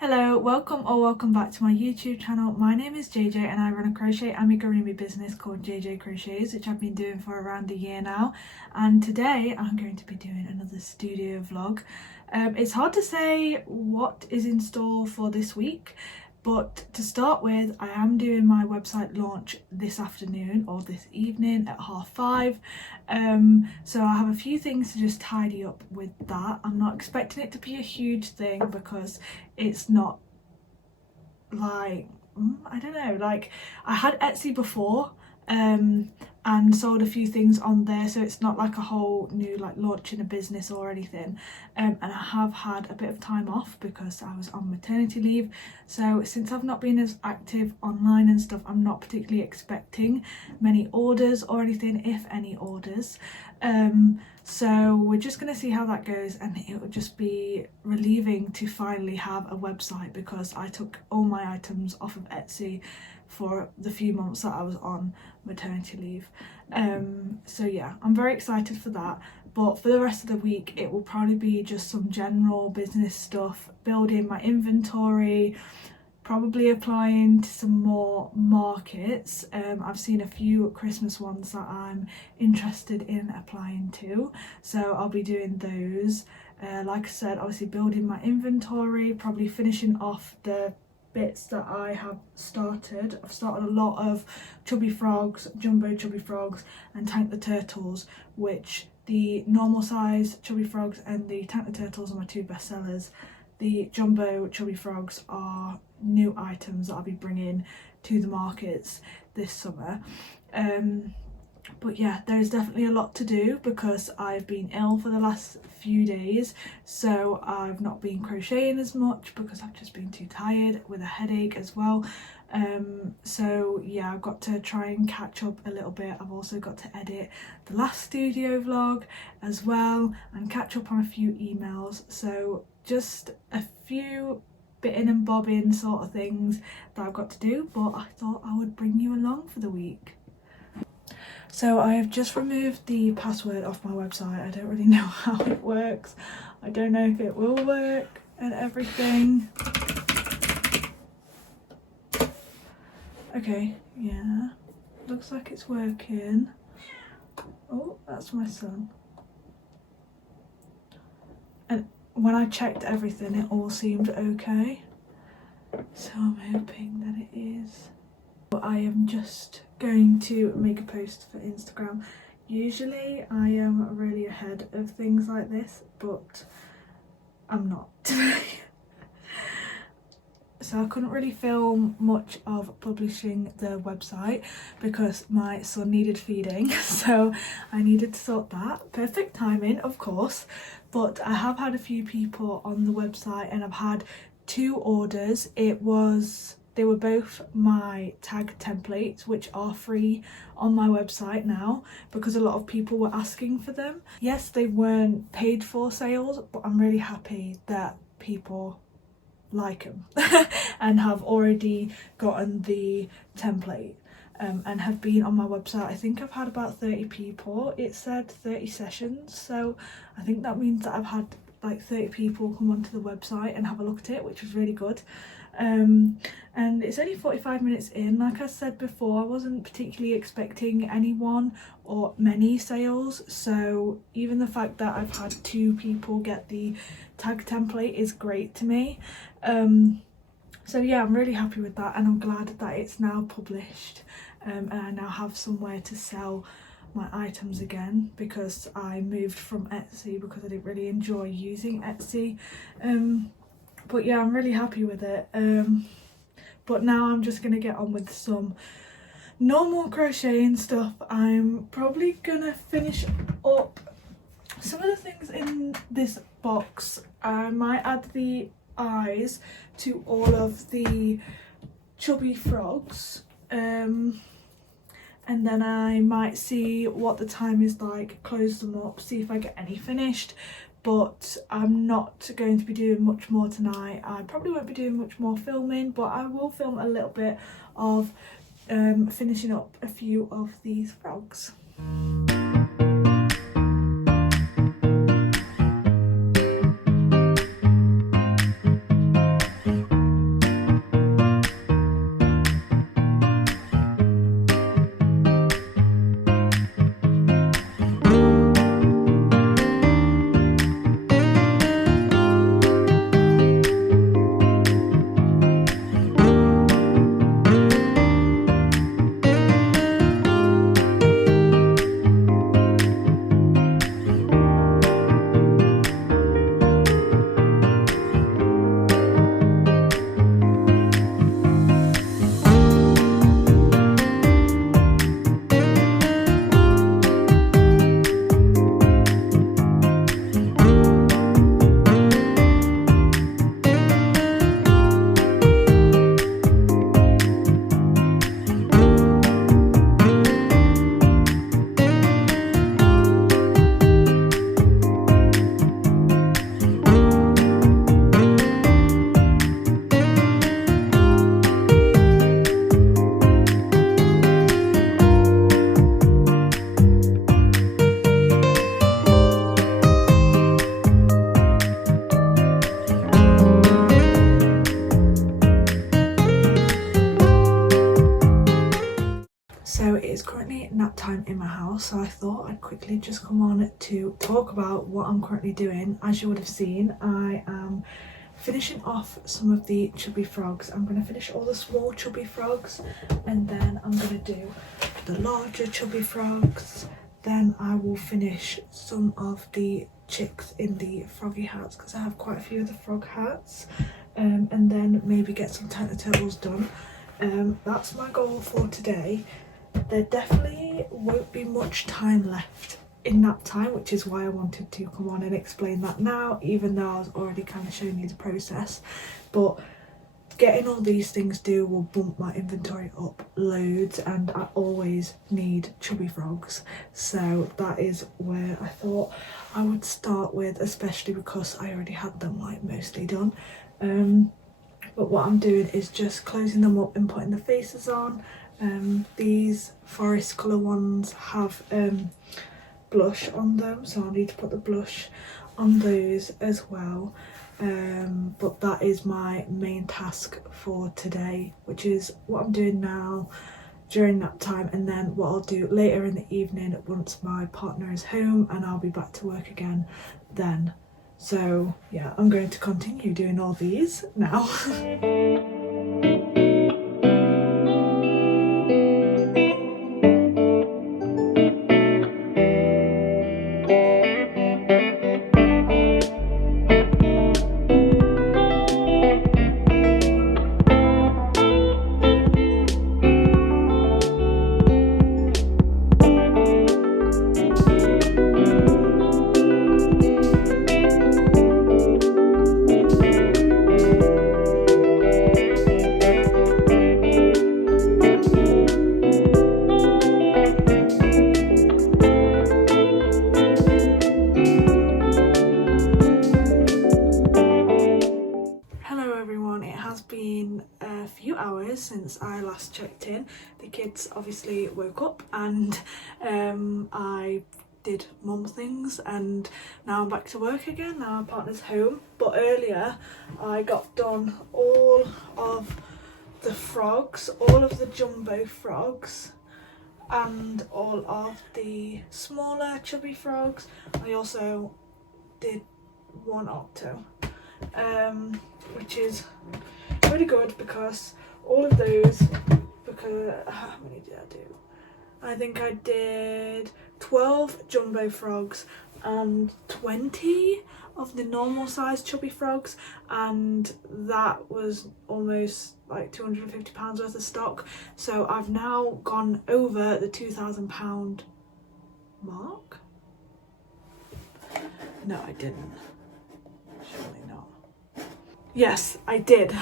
Hello, welcome back to my YouTube channel. My name is JJ and I run a crochet amigurumi business called JJ Crochets, which I've been doing for around a year now. And today I'm going to be doing another studio vlog. It's hard to say what is in store for this week, but to start with, I am doing my website launch this afternoon or this evening at 5:30. So I have a few things to just tidy up with that. I'm not expecting it to be a huge thing because it's not like, I don't know, like I had Etsy before and sold a few things on there, so it's not like a whole new like launching a business or anything. And I have had a bit of time off because I was on maternity leave, so since I've not been as active online and stuff, I'm not particularly expecting many orders or anything, if any orders. So we're just going to see how that goes, and it will just be relieving to finally have a website because I took all my items off of Etsy for the few months that I was on maternity leave. So yeah, I'm very excited for that. But for the rest of the week, it will probably be just some general business stuff, building my inventory, probably applying to some more markets. I've seen a few Christmas ones that I'm interested in applying to, so I'll be doing those. Like I said, obviously building my inventory, probably finishing off the bits that I have started. I've started a lot of chubby frogs, jumbo chubby frogs and Tank the Turtles, which the normal size chubby frogs and the Tank the Turtles are my two best sellers. The jumbo chubby frogs are new items that I'll be bringing to the markets this summer. But yeah, there is definitely a lot to do because I've been ill for the last few days, so I've not been crocheting as much because I've just been too tired with a headache as well. So yeah, I've got to try and catch up a little bit. I've also got to edit the last studio vlog as well and catch up on a few emails, so just a few bitting and bobbing sort of things that I've got to do, but I thought I would bring you along for the week. So I have just removed the password off my website. I don't really know how it works. I don't know if it will work and everything. Okay, yeah, looks like it's working. Oh, that's my son. And when I checked everything, it all seemed okay. So I'm hoping that it is. I am just going to make a post for Instagram. Usually I am really ahead of things like this, but I'm not today. So I couldn't really film much of publishing the website because my son needed feeding, so I needed to sort that. Perfect timing, of course, but I have had a few people on the website and I've had 2 orders. They were both my tag templates, which are free on my website now because a lot of people were asking for them. Yes, they weren't paid for sales, but I'm really happy that people like them and have already gotten the template and have been on my website. I think I've had about 30 people. It said 30 sessions, so I think that means that I've had like 30 people come onto the website and have a look at it, which was really good. And it's only 45 minutes in. Like I said before, I wasn't particularly expecting anyone or many sales, so even the fact that I've had 2 people get the tag template is great to me. So yeah, I'm really happy with that, and I'm glad that it's now published and I now have somewhere to sell my items again because I moved from Etsy because I didn't really enjoy using Etsy. But yeah, I'm really happy with it. But now I'm just gonna get on with some normal crocheting stuff. I'm probably gonna finish up some of the things in this box. I might add the eyes to all of the chubby frogs, and then I might see what the time is like, close them up, see if I get any finished. But I'm not going to be doing much more tonight. I probably won't be doing much more filming, but I will film a little bit of finishing up a few of these frogs. so I thought I'd quickly just come on to talk about what I'm currently doing. As you would have seen, I am finishing off some of the chubby frogs. I'm going to finish all the small chubby frogs, and then I'm going to do the larger chubby frogs. Then I will finish some of the chicks in the froggy hats, because I have quite a few of the frog hats, and then maybe get some tiny turtles done. That's my goal for today. There definitely won't be much time left in that time, which is why I wanted to come on and explain that now, even though I was already kind of showing you the process. But getting all these things due will bump my inventory up loads, and I always need chubby frogs, so that is where I thought I would start with, especially because I already had them like mostly done. But what I'm doing is just closing them up and putting the faces on. These forest colour ones have blush on them, so I need to put the blush on those as well. But that is my main task for today, which is what I'm doing now during that time, and then what I'll do later in the evening once my partner is home and I'll be back to work again then. So yeah, I'm going to continue doing all these now. Since I last checked in. The kids obviously woke up, and I did mum things, and now I'm back to work again. Now my partner's home, but earlier I got done all of the frogs, all of the jumbo frogs, and all of the smaller chubby frogs. I also did one octo, which is really good because all of those, because how many did I do? I think I did 12 jumbo frogs and 20 of the normal size chubby frogs, and that was almost like £250 worth of stock. So I've now gone over the £2,000 mark. No, I didn't. Surely not. Yes, I did.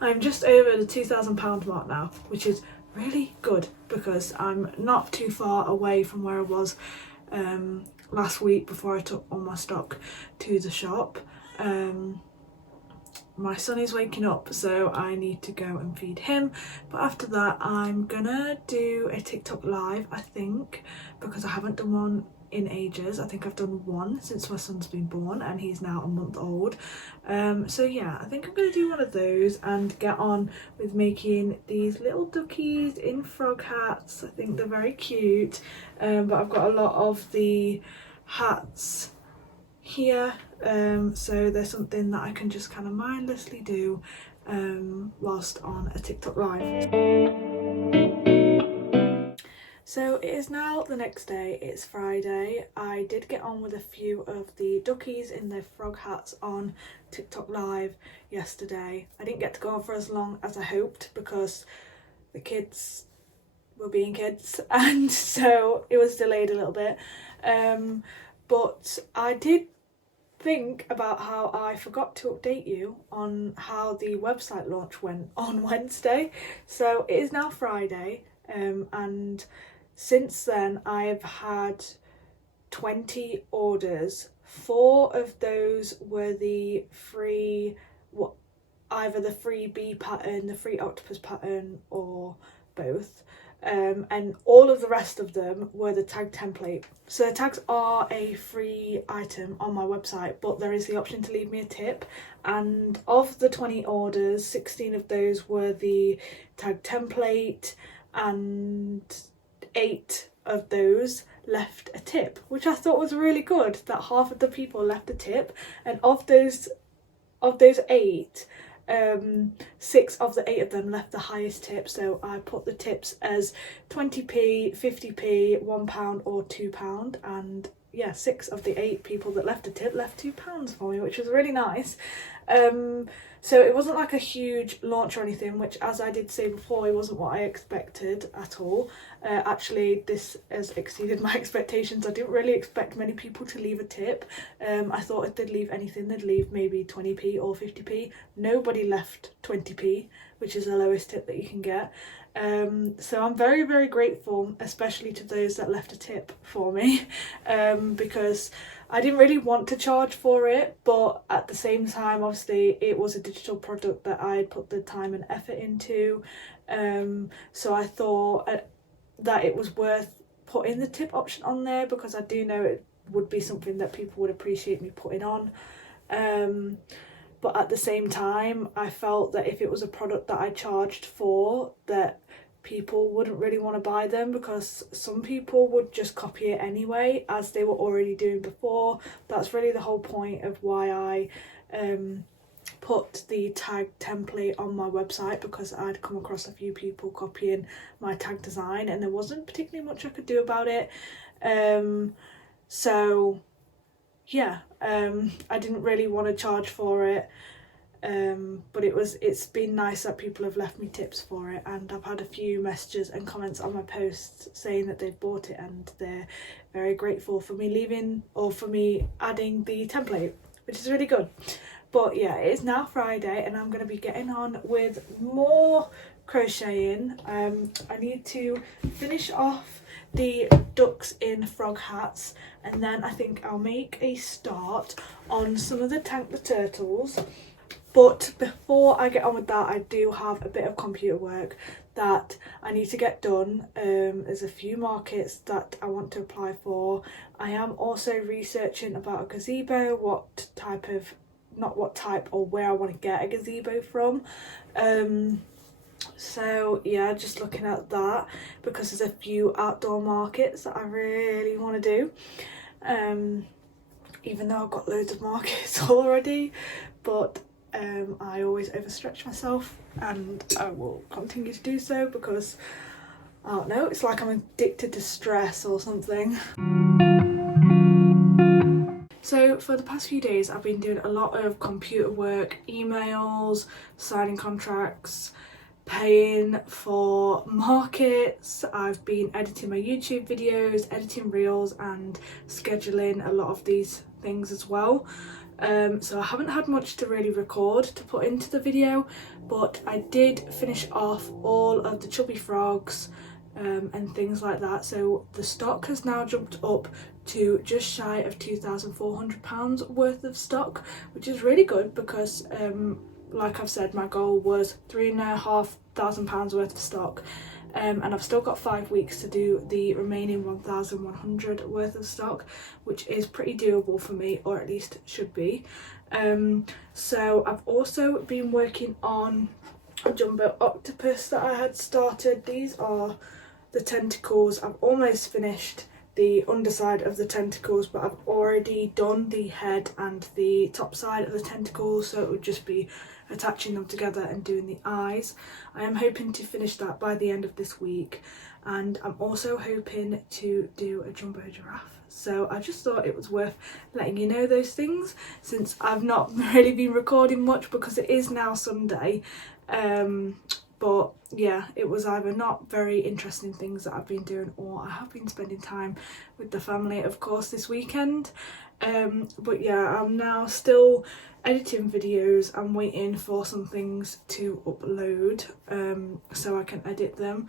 I'm just over the £2,000 mark now, which is really good because I'm not too far away from where I was last week before I took all my stock to the shop. My son is waking up, so I need to go and feed him, but after that I'm gonna do a TikTok live, I think, because I haven't done one in ages. I think I've done one since my son's been born, and he's now a month old. So yeah, I think I'm going to do one of those and get on with making these little duckies in frog hats. I think they're very cute, but I've got a lot of the hats here, so there's something that I can just kind of mindlessly do whilst on a TikTok live. So it is now the next day, it's Friday. I did get on with a few of the duckies in their frog hats on TikTok live yesterday. I didn't get to go on for as long as I hoped because the kids were being kids, and so it was delayed a little bit. But I did think about how I forgot to update you on how the website launch went on Wednesday. So it is now Friday, and since then I've had 20 orders. 4 of those were the free, either the free bee pattern, the free octopus pattern, or both. And all of the rest of them were the tag template. So the tags are a free item on my website, but there is the option to leave me a tip. And of the 20 orders, 16 of those were the tag template, and 8 of those left a tip, which I thought was really good, that half of the people left a tip, and of those 8, 6 of the 8 of them left the highest tip. So I put the tips as 20p, 50p, £1 or £2, and yeah, 6 of the 8 people that left a tip left £2 for me, which was really nice. So it wasn't like a huge launch or anything, which, as I did say before, it wasn't what I expected at all. Actually, this has exceeded my expectations. I didn't really expect many people to leave a tip. I thought if they'd leave anything, they'd leave maybe 20p or 50p. Nobody left 20p, which is the lowest tip that you can get. So I'm very, very grateful, especially to those that left a tip for me, because I didn't really want to charge for it, but at the same time, obviously it was a digital product that I had put the time and effort into, so I thought that it was worth putting the tip option on there, because I do know it would be something that people would appreciate me putting on. But at the same time, I felt that if it was a product that I charged for, that people wouldn't really want to buy them, because some people would just copy it anyway, as they were already doing before. That's really the whole point of why I put the tag template on my website, because I'd come across a few people copying my tag design and there wasn't particularly much I could do about it. So yeah, I didn't really want to charge for it, but it's been nice that people have left me tips for it, and I've had a few messages and comments on my posts saying that they've bought it and they're very grateful for me adding the template, which is really good. But yeah, it's now Friday and I'm going to be getting on with more crocheting. I need to finish off the ducks in frog hats, and then I think I'll make a start on some of the Tank the Turtles. But before I get on with that, I do have a bit of computer work that I need to get done. There's a few markets that I want to apply for. I am also researching about a gazebo, not what type or where I want to get a gazebo from. So yeah, just looking at that, because there's a few outdoor markets that I really want to do, even though I've got loads of markets already. But I always overstretch myself, and I will continue to do so, because I don't know, it's like I'm addicted to stress or something. So for the past few days I've been doing a lot of computer work, emails, signing contracts, paying for markets. I've been editing my YouTube videos, editing reels and scheduling a lot of these things as well. So I haven't had much to really record to put into the video, but I did finish off all of the chubby frogs and things like that. So the stock has now jumped up to just shy of £2,400 worth of stock, which is really good, because like I've said, my goal was £3,500 worth of stock, and I've still got 5 weeks to do the remaining 1,100 worth of stock, which is pretty doable for me, or at least should be. So I've also been working on a jumbo octopus that I had started. These are the tentacles. I've almost finished the underside of the tentacles, but I've already done the head and the top side of the tentacles, so it would just be attaching them together and doing the eyes. I am hoping to finish that by the end of this week, and I'm also hoping to do a jumbo giraffe. So I just thought it was worth letting you know those things, since I've not really been recording much, because it is now Sunday. But yeah, it was either not very interesting things that I've been doing, or I have been spending time with the family, of course, this weekend. But yeah, I'm now still editing videos. I'm waiting for some things to upload so I can edit them.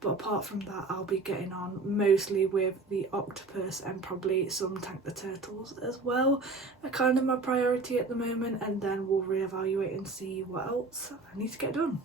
But apart from that, I'll be getting on mostly with the octopus and probably some Tank the Turtles as well. They're kind of my priority at the moment, and then we'll reevaluate and see what else I need to get done.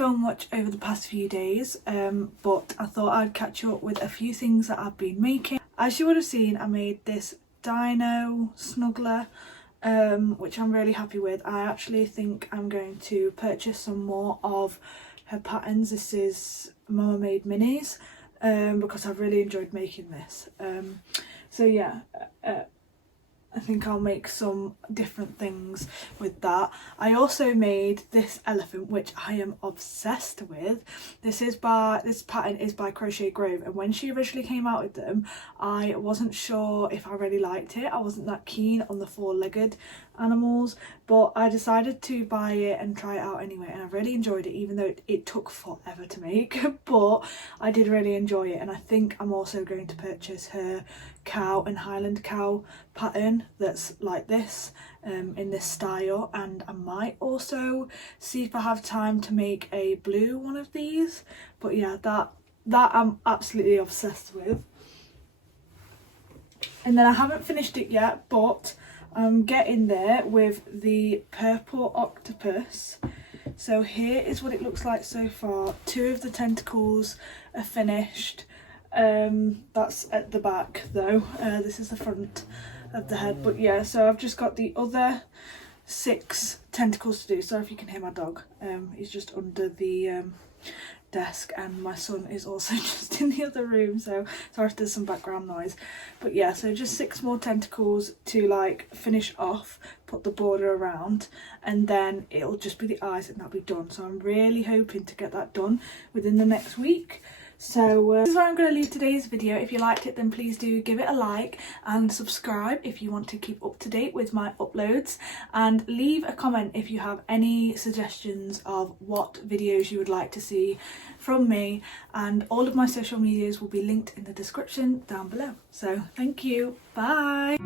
film much over the past few days, but I thought I'd catch up with a few things that I've been making. As you would have seen, I made this dino snuggler, which I'm really happy with. I actually think I'm going to purchase some more of her patterns. This is Mama Made Minis, because I've really enjoyed making this. So yeah, I think I'll make some different things with that. I also made this elephant, which I am obsessed with. This pattern is by Crochet Grove, and when she originally came out with them, I wasn't sure if I really liked it. I wasn't that keen on the four-legged animals, but I decided to buy it and try it out anyway, and I really enjoyed it, even though it took forever to make. But I did really enjoy it, and I think I'm also going to purchase her cow and Highland cow pattern that's like this, in this style, and I might also see if I have time to make a blue one of these. But yeah, that I'm absolutely obsessed with. And then I haven't finished it yet, but I'm getting there with the purple octopus. So here is what it looks like so far. 2 of the tentacles are finished. That's at the back though. This is the front of the head. But yeah, so I've just got the other 6 tentacles to do. Sorry if you can hear my dog. He's just under the desk, and my son is also just in the other room, so sorry if there's some background noise. But yeah, so just 6 more tentacles to like finish off, put the border around, and then it'll just be the eyes and that'll be done. So I'm really hoping to get that done within the next week. So this is where I'm going to leave today's video. If you liked it, then please do give it a like and subscribe if you want to keep up to date with my uploads, and leave a comment if you have any suggestions of what videos you would like to see from me, and all of my social medias will be linked in the description down below. So thank you, bye.